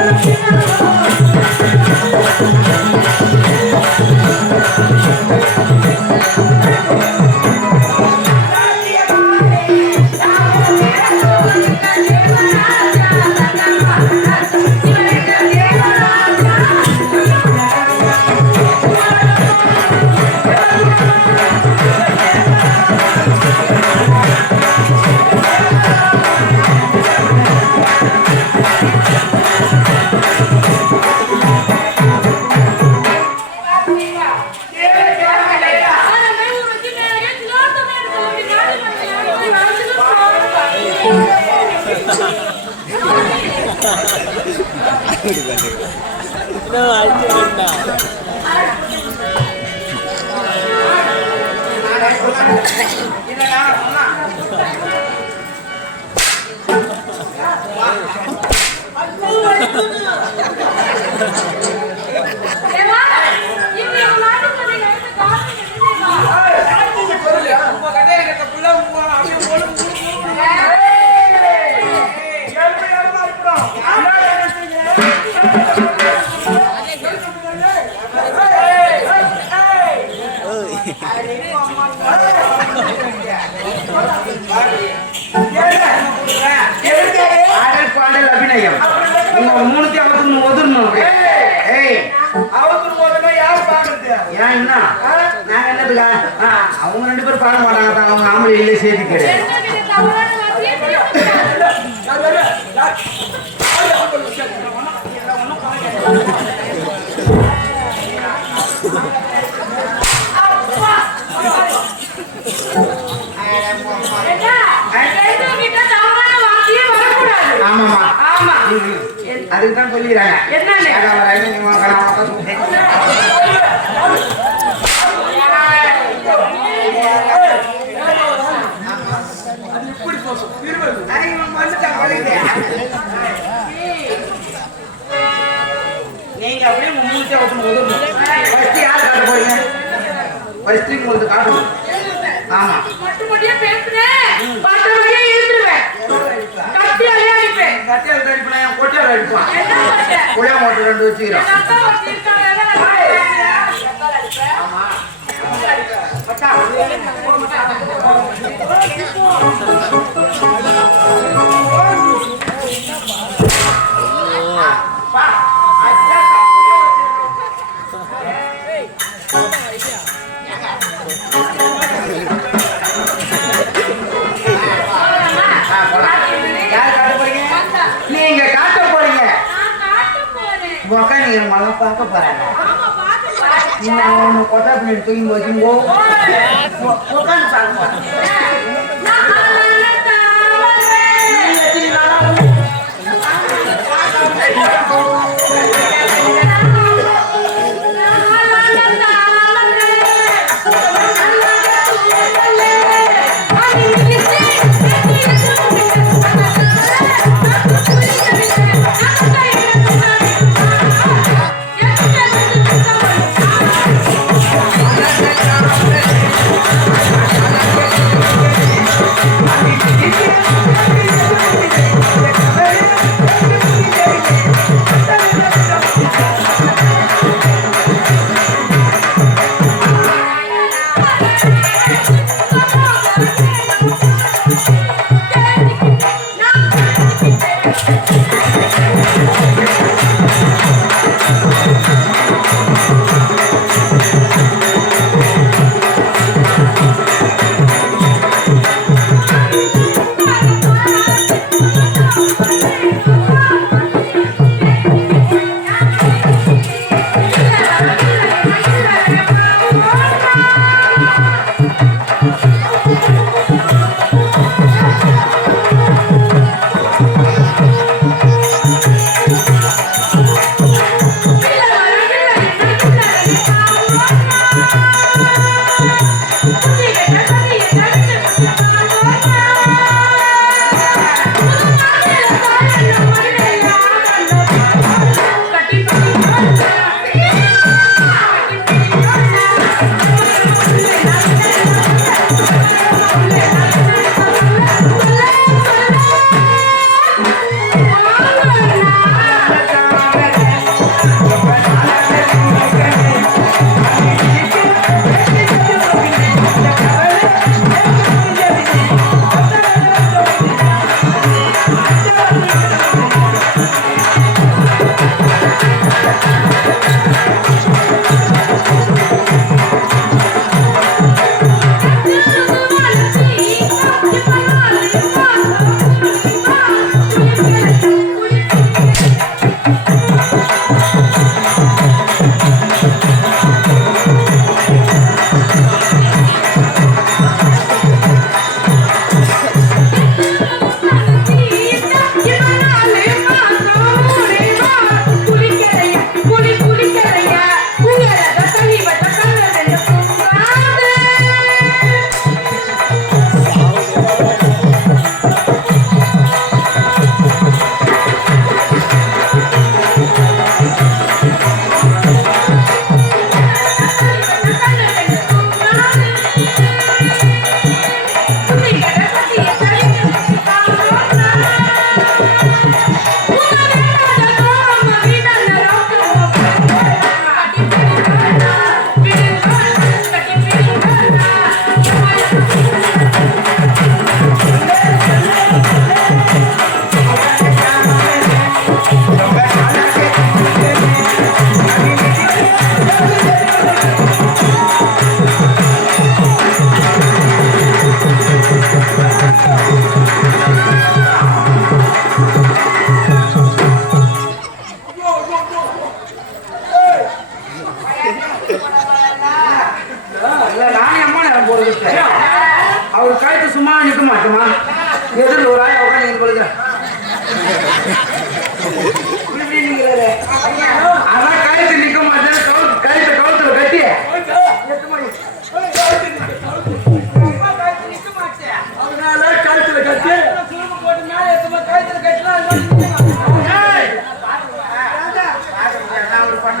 Yeah. ஆடல் பாடல் அபிநயம் உங்க மூணுத்தையும் அவத்துக்கு ஒதுரணும் அப்படியே. ஏய் அவசர போதுமே யார் பாக்குறது ஏன் என்ன நாங்க என்னதுக்கா அவங்க ரெண்டு பேரும் பாட மாட்டாங்க அவங்க ஆம்பளை இல்லையே சேர்த்து கிடையாது ஆமாமா ஆமா அதுக்கு தான் சொல்லிடுறாங்க என்னன்னு? அப்படியே உங்க மூணுத்தையும் யார் காட்ட போறீங்க உங்களுக்கு காட்டணும் ஆமா அடிப்பேன் என் கொட்டியால் அடிப்பான் மோட்டர் ரெண்டு வச்சுக்கிறோம் ஆமா. நீங்க காட்ட போறீங்க போறேன். உக்காந்து மலம் பார்க்க போறாங்க. இன்னும் கொட்டா பின்னாடி தூக்கி வச்சுங்கோ உட்காந்து பார்க்க போறேன்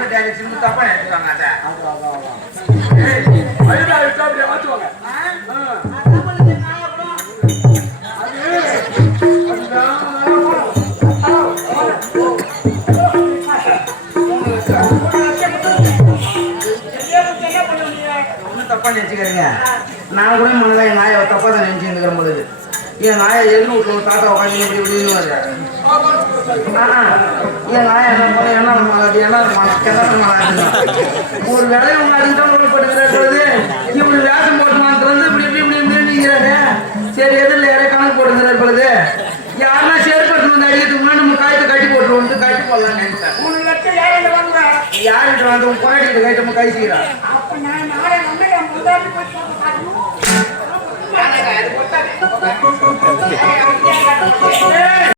நான் ஒரு தப்பா அதை. இருக்கா அப்படியே மாத்துவாங்க தப்பா நான் கூட மனதா என் நாயை தப்பா தான் நினச்சிருக்கிற போது என் நாயை எதிர்த்து ஒரு தாத்தா உட்காந்து இப்படி இப்படின்னு ஒரு வேலையை உங்க உள்பட்டுக்கிற பொழுது இப்படி வேஷம் போட்டு மாத்திரம் இப்படி இப்படி இப்படி இப்படிங்கிறாங்க சரி எதிரில் கணக்கு போட்டுக்கிற பொழுது யாருன்னா சேர்ப்பட்டு வந்து அடிக்கிறதுக்கு முன்னாடி நம்ம காயத்தை கட்டி போட்டு வந்து கட்டி போடலாம்னு நினைச்சேன் யார்கிட்ட வந்து உன் பொண்டாட்டிகிட்ட கைட்டு நம்ம கை செய்கிறான் அப்ப